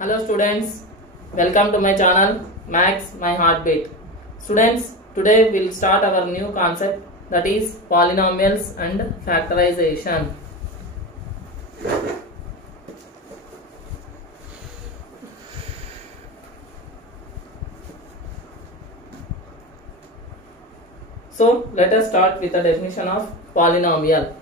Hello students, welcome to my channel Max My Heartbeat. Students, today we'll start our new concept, that is polynomials and factorization. So let us start with the definition of polynomial.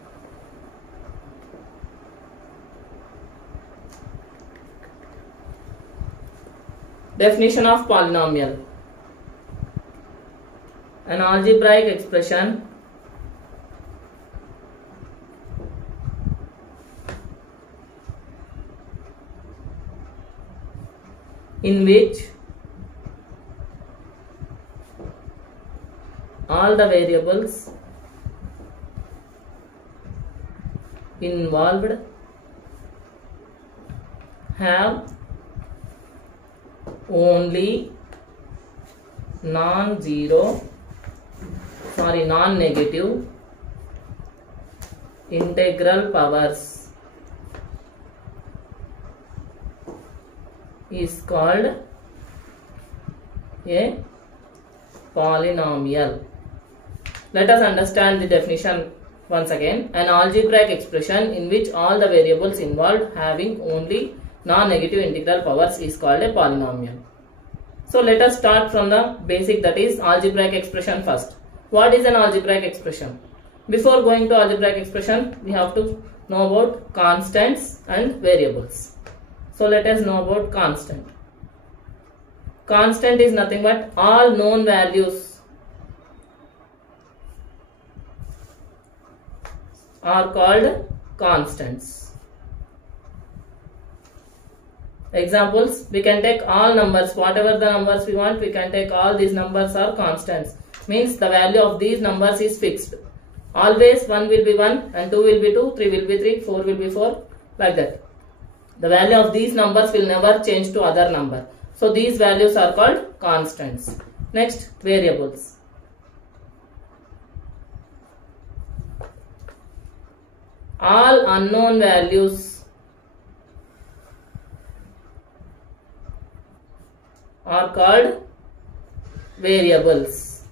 Definition of polynomial: an algebraic expression in which all the variables involved have only non-negative integral powers is called a polynomial. Let us understand the definition once again. An algebraic expression in which all the variables involved having only non-negative integral powers is called a polynomial. So let us start from the basic, that is algebraic expression first. What is an algebraic expression? Before going to algebraic expression, we have to know about constants and variables. So let us know about constant. Constant is nothing but all known values are called constants. Examples, we can take all numbers, whatever the numbers we want, we can take all these numbers are constants. Means the value of these numbers is fixed. Always 1 will be 1 and 2 will be 2, 3 will be 3, 4 will be 4, like that. The value of these numbers will never change to other number. So these values are called constants. Next, variables. All unknown values are called variables.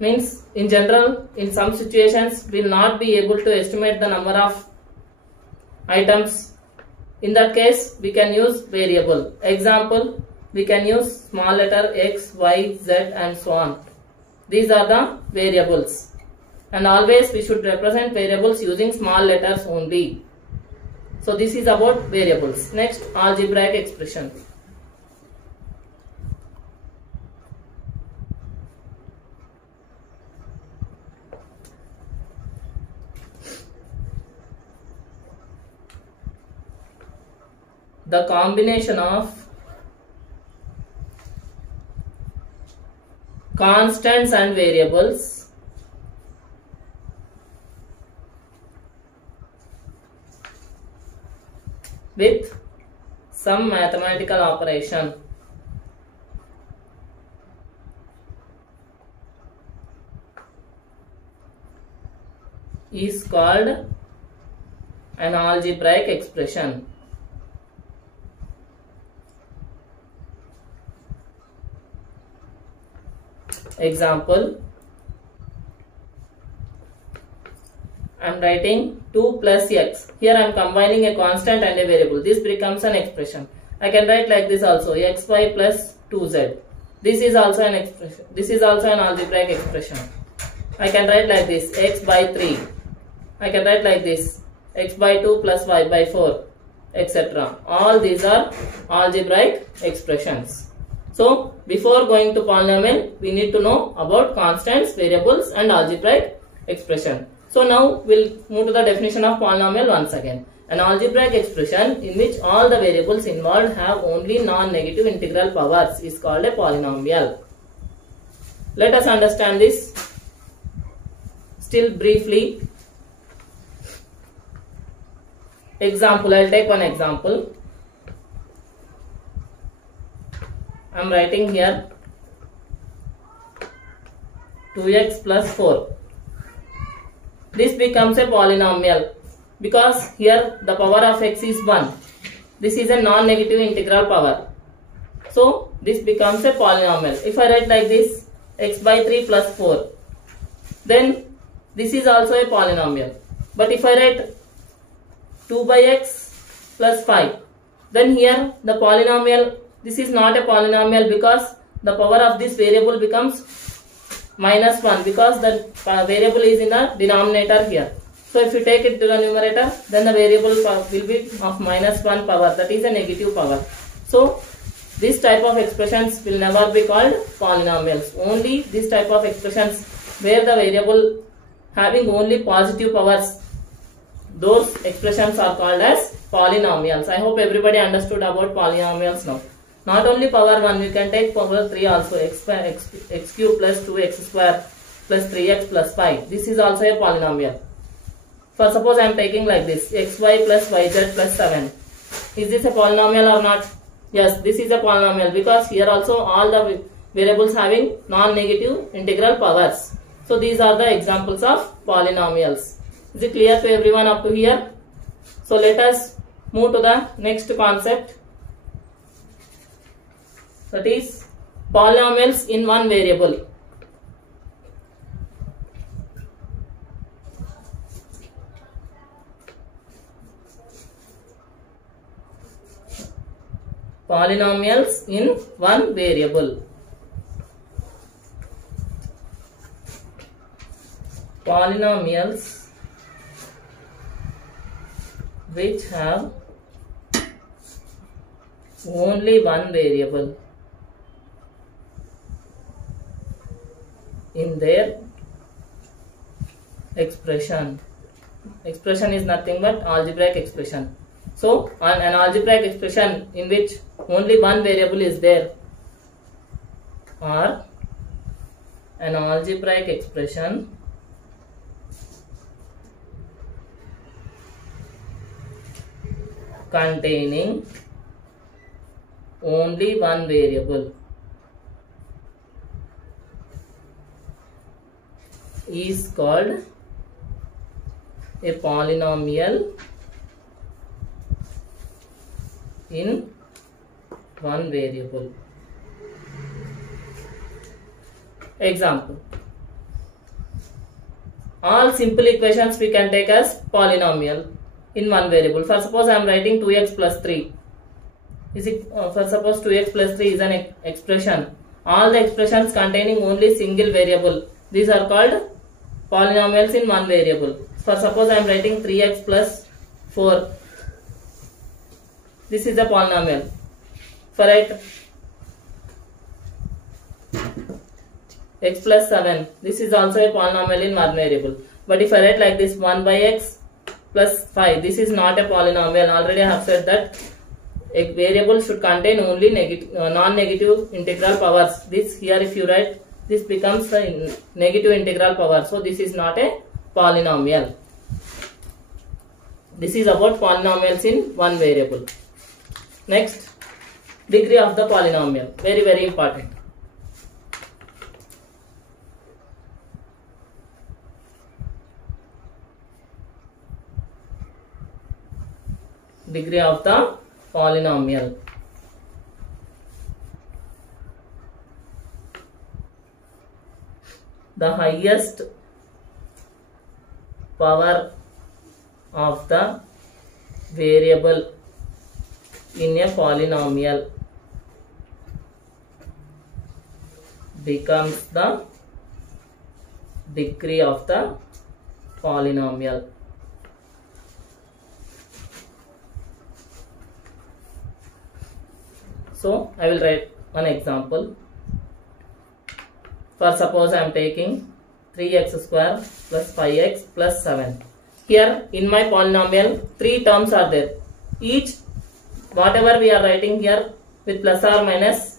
Means in general, in some situations we will not be able to estimate the number of items. In that case, we can use variable. Example, we can use small letter x, y, z and so on. These are the variables. And always we should represent variables using small letters only. So this is about variables. Next, algebraic expression. The combination of constants and variables with some mathematical operation is called an algebraic expression. Example, I am writing 2 plus x. Here I am combining a constant and a variable. This becomes an expression. I can write like this also, xy plus 2z. This is also an expression. This is also an algebraic expression. I can write like this, x by 3. I can write like this, x by 2 plus y by 4, etc. All these are algebraic expressions. So before going to polynomial, we need to know about constants, variables and algebraic expression. So now we'll move to the definition of polynomial once again. An algebraic expression in which all the variables involved have only non-negative integral powers is called a polynomial. Let us understand this still briefly. Example, I'll take one example. I'm writing here 2x plus 4. This becomes a polynomial. because here the power of x is 1. This is a non-negative integral power. So this becomes a polynomial. If I write like this, x by 3 plus 4, then this is also a polynomial. But if I write 2 by x plus 5, then here the polynomial, this is not a polynomial because the power of this variable becomes minus 1 because the variable is in the denominator here. So if you take it to the numerator, then the variable will be of minus 1 power, that is a negative power. So this type of expressions will never be called polynomials. Only this type of expressions where the variable having only positive powers, those expressions are called as polynomials. I hope everybody understood about polynomials now. Not only power 1, we can take power 3 also, x cube plus 2x square plus 3x plus 5. This is also a polynomial. For suppose I am taking like this, xy plus yz plus 7. Is this a polynomial or not? Yes, this is a polynomial because here also all the variables having non-negative integral powers. So these are the examples of polynomials. Is it clear to everyone up to here? So let us move to the next concept. That is polynomials in one variable. Polynomials in one variable. Polynomials which have only one variable in their expression. Expression is nothing but algebraic expression. So an algebraic expression in which only one variable is there, or an algebraic expression containing only one variable is called a polynomial in one variable. Example. All simple equations we can take as polynomial in one variable. For suppose I am writing 2x plus 3. For suppose 2x plus 3 is an expression. All the expressions containing only single variable, these are called polynomials in one variable. For suppose I am writing 3x plus 4. This is a polynomial. For write x plus 7. This is also a polynomial in one variable. But if I write like this 1 by x plus 5. This is not a polynomial. Already I have said that a variable should contain only non-negative integral powers. This here if you write, this becomes the negative integral power. So this is not a polynomial. This is about polynomials in one variable. Next, degree of the polynomial. Very, very important. Degree of the polynomial. The highest power of the variable in a polynomial becomes the degree of the polynomial. So I will write one example. For suppose I am taking 3x square plus 5x plus 7. Here in my polynomial 3 terms are there. Each whatever we are writing here with plus or minus,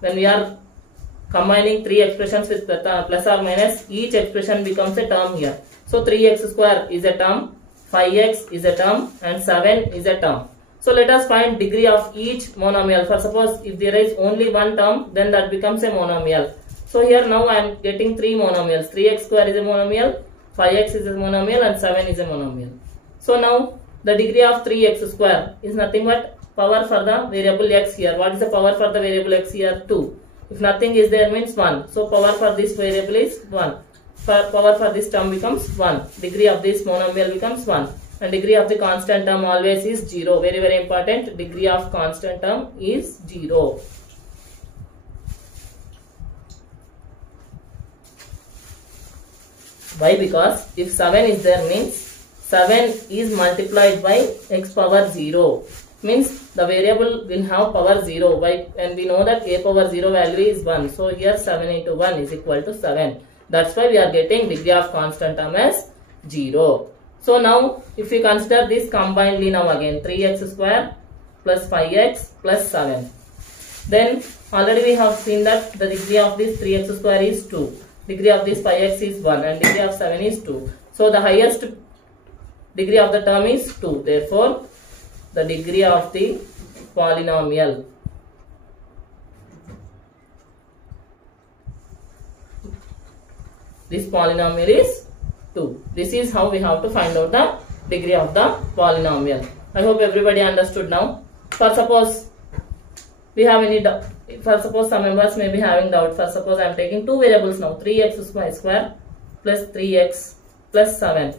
when we are combining 3 expressions with plus or minus, each expression becomes a term here. So 3x square is a term, 5x is a term and 7 is a term. So let us find degree of each monomial. For suppose if there is only one term, then that becomes a monomial. So here now I am getting 3 monomials. 3x square is a monomial. 5x is a monomial and 7 is a monomial. So now the degree of 3x square is nothing but power for the variable x here. What is the power for the variable x here? 2. If nothing is there means 1. So power for this variable is 1. Power for this term becomes 1. Degree of this monomial becomes 1. And degree of the constant term always is 0. Very, very important. Degree of constant term is 0. Why? Because if 7 is there means 7 is multiplied by x power 0. Means the variable will have power 0. Why? And we know that a power 0 value is 1. So here 7 into 1 is equal to 7. That's why we are getting degree of constant term as 0. So now if we consider this combinedly now again 3x square plus 5x plus 7. Then already we have seen that the degree of this 3x square is 2. Degree of this 5x is 1 and degree of 7 is 2. So the highest degree of the term is 2. Therefore the degree of the polynomial is 2. This is how we have to find out the degree of the polynomial. I hope everybody understood now. For suppose we have any doubt, for suppose some members may be having doubt. For suppose I am taking two variables now, 3x square plus 3x plus 7,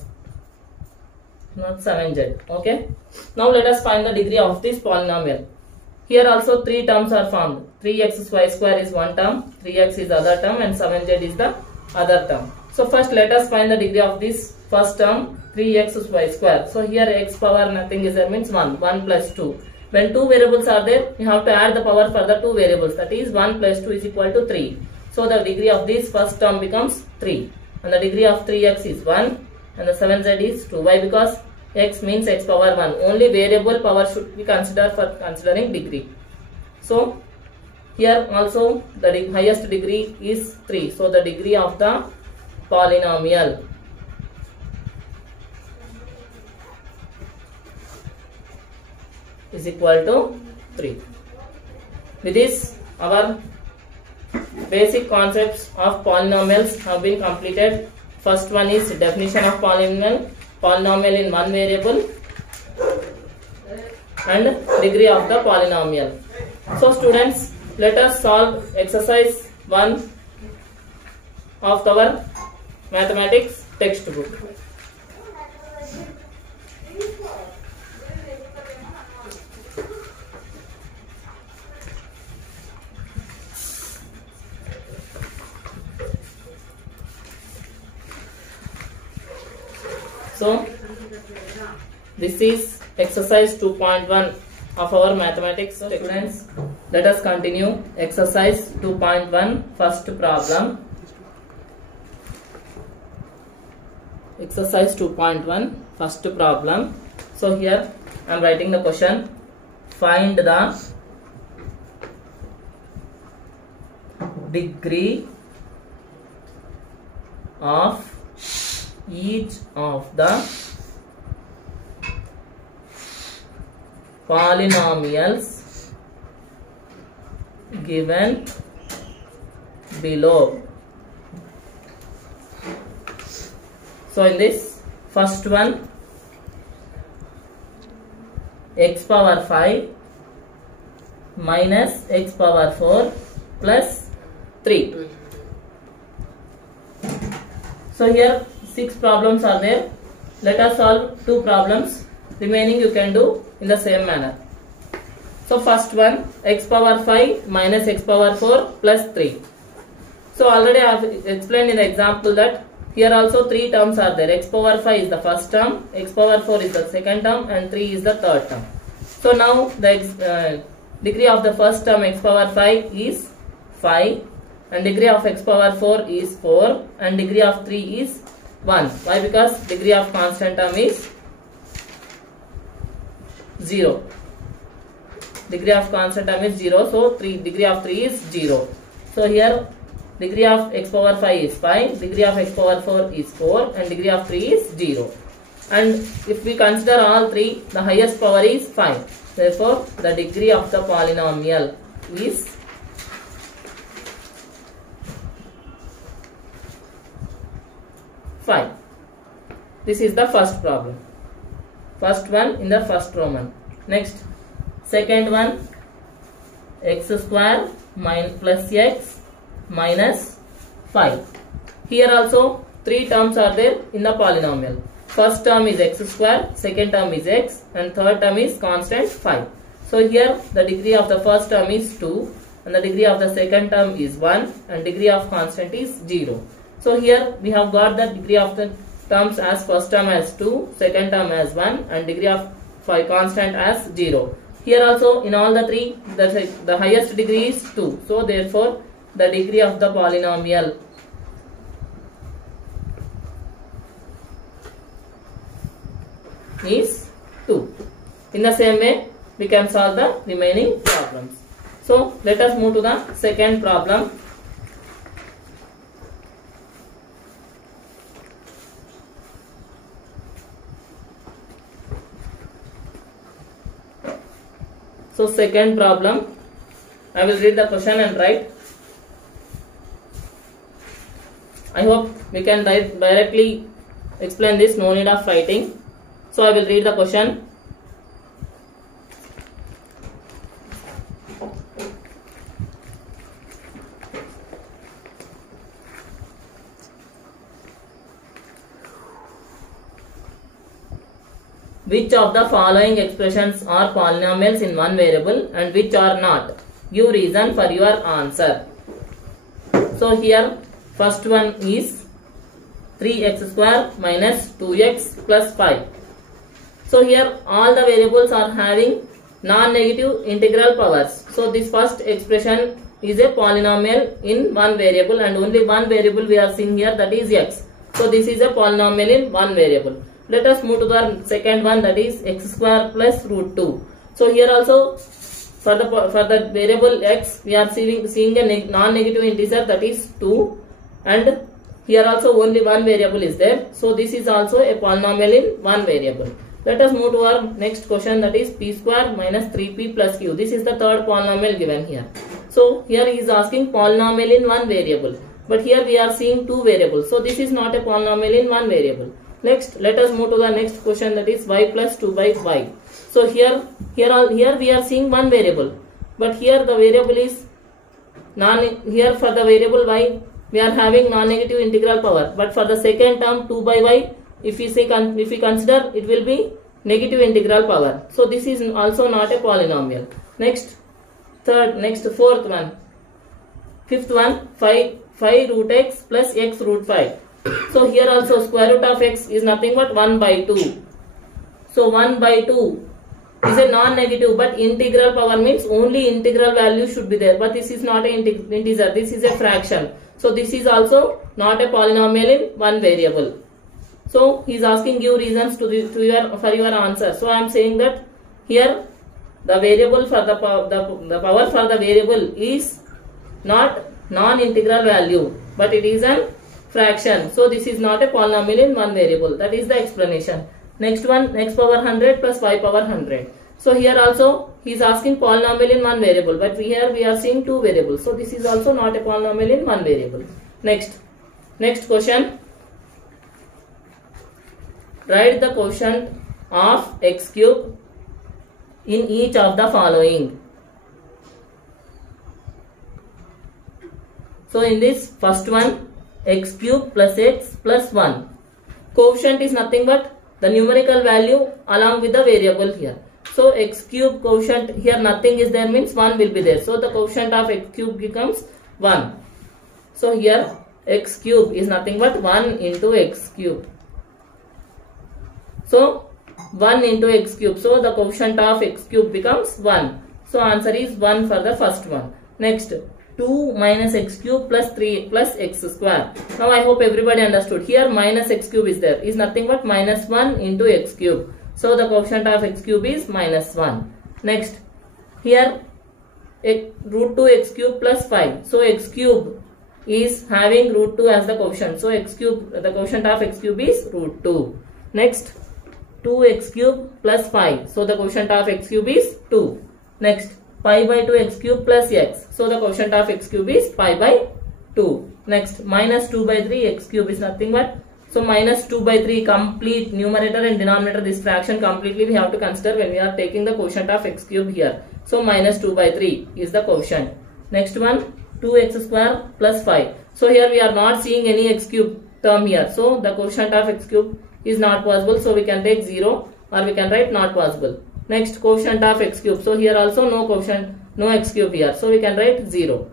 not 7z. Okay. Now let us find the degree of this polynomial. Here also three terms are formed. 3x square is one term, 3x is other term, and 7z is the other term. So first let us find the degree of this first term, 3x square. So here x power nothing is there means 1 plus 2. When two variables are there, you have to add the power for the two variables. That is 1 plus 2 is equal to 3. So the degree of this first term becomes 3. And the degree of 3x is 1 and the 7z is 2. Why? Because x means x power 1. Only variable power should be considered for considering degree. So here also the highest degree is 3. So the degree of the polynomial is equal to 3. With this, our basic concepts of polynomials have been completed. First one is definition of polynomial in one variable and degree of the polynomial. So students, let us solve exercise 1 of our mathematics textbook. So this is exercise 2.1 of our mathematics. So students, let us continue exercise 2.1 first problem. Exercise 2.1 first problem. So here I am writing the question. Find the degree of each of the polynomials given below. So in this first one, x power 5 minus x power 4 plus 3. So here 6 problems are there. Let us solve 2 problems. Remaining you can do in the same manner. So first one, x power 5 minus x power 4 plus 3. So already I have explained in the example that here also 3 terms are there. X power 5 is the first term, x power 4 is the second term, and 3 is the third term. So now the degree of the first term x power 5 is 5 and degree of x power 4 is 4 and degree of 3 is 1. Why? Because degree of constant term is 0. Degree of constant term is 0. So degree of 3 is 0. So here degree of x power 5 is 5, degree of x power 4 is 4 and degree of 3 is 0. And if we consider all 3, the highest power is 5. Therefore, the degree of the polynomial is 5. This is the first problem. First one in the first Roman. Next, second one, x square plus x minus 5. Here also 3 terms are there in the polynomial. First term is x square, second term is x, and third term is constant 5. So here the degree of the first term is 2, and the degree of the second term is 1, and degree of constant is 0. So here we have got the degree of the terms as first term as 2, second term as 1, and degree of constant as 0. Here also in all the 3 the highest degree is 2. So therefore the degree of the polynomial is 2. In the same way we can solve the remaining problems. So let us move to the second problem. So second problem, I will read the question and write. I hope we can directly explain this, no need of writing. So I will read the question. Which of the following expressions are polynomials in one variable and which are not? Give reason for your answer. So here first one is 3x square minus 2x plus 5. So here all the variables are having non-negative integral powers. So this first expression is a polynomial in one variable, and only one variable we are seeing here, that is x. So this is a polynomial in one variable. Let us move to the second one, that is x square plus root 2. So here also for the variable x we are seeing a non-negative integer, that is 2, and here also only one variable is there. So this is also a polynomial in one variable. Let us move to our next question, that is p square minus 3p plus q. This is the third polynomial given here. So here he is asking polynomial in one variable, but here we are seeing two variables. So this is not a polynomial in one variable. Next, let us move to the next question, that is y plus 2 by y. So here we are seeing one variable, but here the variable is here for the variable y we are having non-negative integral power, but for the second term 2 by y, if we consider, it will be negative integral power. So this is also not a polynomial. Next fourth one, fifth one, 5 root x plus x root 5. So here also square root of x is nothing but 1 by 2. So 1 by 2 is a non-negative, but integral power means only integral value should be there, but this is not an integer, this is a fraction. So this is also not a polynomial in one variable. So he is asking give reasons for your answer. So I am saying that here the variable for the power for the variable is not non-integral value, but it is a fraction. So this is not a polynomial in one variable. That is the explanation. Next one, x power 100 plus y power 100. So here also he is asking polynomial in one variable, but here we are seeing two variables. So this is also not a polynomial in one variable. Next question. Write the quotient of x cube in each of the following. So in this first one, x cube plus x plus 1. Quotient is nothing but the numerical value along with the variable here. So x cube quotient, here nothing is there means 1 will be there. So the quotient of x cube becomes 1. So here x cube is nothing but 1 into x cube. So 1 into x cube. So the quotient of x cube becomes 1. So answer is 1 for the first one. Next, 2 minus x cube plus 3 plus x square. Now I hope everybody understood. Here minus x cube is there, is nothing but minus 1 into x cube. So the quotient of x cube is minus 1. Next, here root 2 x cube plus 5. So x cube is having root 2 as the quotient. So x cube, the quotient of x cube is root 2. Next, 2x cube plus 5. So the quotient of x cube is 2. Next, pi by 2 x cube plus x. So the quotient of x cube is pi by 2. Next, minus 2 by 3 x cube is nothing but So minus 2 by 3 complete numerator and denominator, this fraction completely we have to consider when we are taking the quotient of x cube here. So minus 2 by 3 is the quotient. Next one, 2x square plus 5. So here we are not seeing any x cube term here. So the quotient of x cube is not possible. So we can take 0 or we can write not possible. Next, quotient of x cube. So here also no quotient, no x cube here. So we can write 0.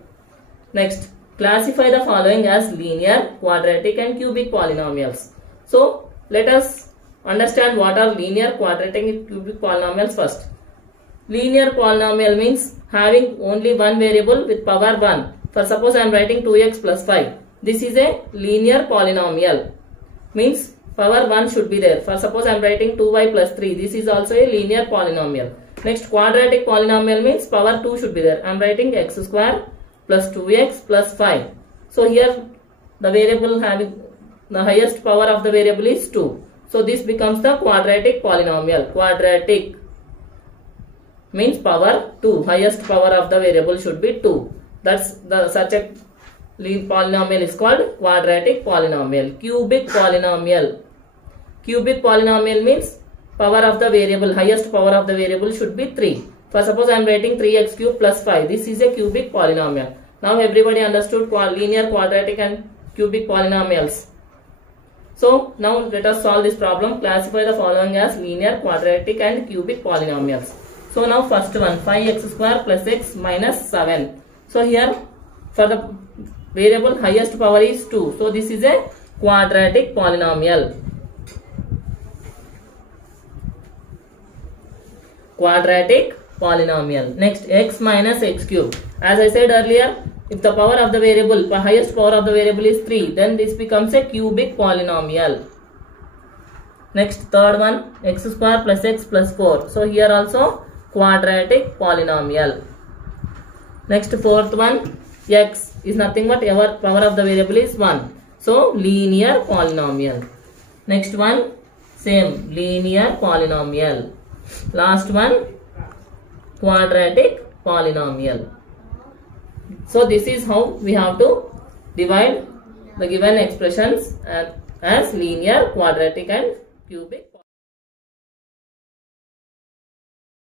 Next, classify the following as linear, quadratic and cubic polynomials. So let us understand what are linear, quadratic and cubic polynomials first. Linear polynomial means having only one variable with power 1. For suppose I am writing 2x plus 5. This is a linear polynomial. Means power 1 should be there. For suppose I am writing 2y plus 3. This is also a linear polynomial. Next, quadratic polynomial means power 2 should be there. I am writing x square plus 2x plus 5. So here the variable having the highest power of the variable is 2. So this becomes the quadratic polynomial. Quadratic means power 2. Highest power of the variable should be 2. That's the such a polynomial is called quadratic polynomial. Cubic polynomial. Cubic polynomial means power of the variable, highest power of the variable should be 3. For suppose I am writing 3x cube plus 5. This is a cubic polynomial. Now everybody understood linear, quadratic and cubic polynomials. So now let us solve this problem. Classify the following as linear, quadratic and cubic polynomials. So now first one, 5x square plus x minus 7. So here for the variable highest power is 2. So this is a quadratic polynomial. Quadratic polynomial. Next, x minus x cube. As I said earlier, if the power of the variable, highest power of the variable is 3, then this becomes a cubic polynomial. Next, third one, x square plus x plus 4. So here also quadratic polynomial. Next, fourth one, x is nothing but our power of the variable is 1. So linear polynomial. Next one, same, linear polynomial. Last one, quadratic polynomial. So this is how we have to divide the given expressions as linear, quadratic and cubic.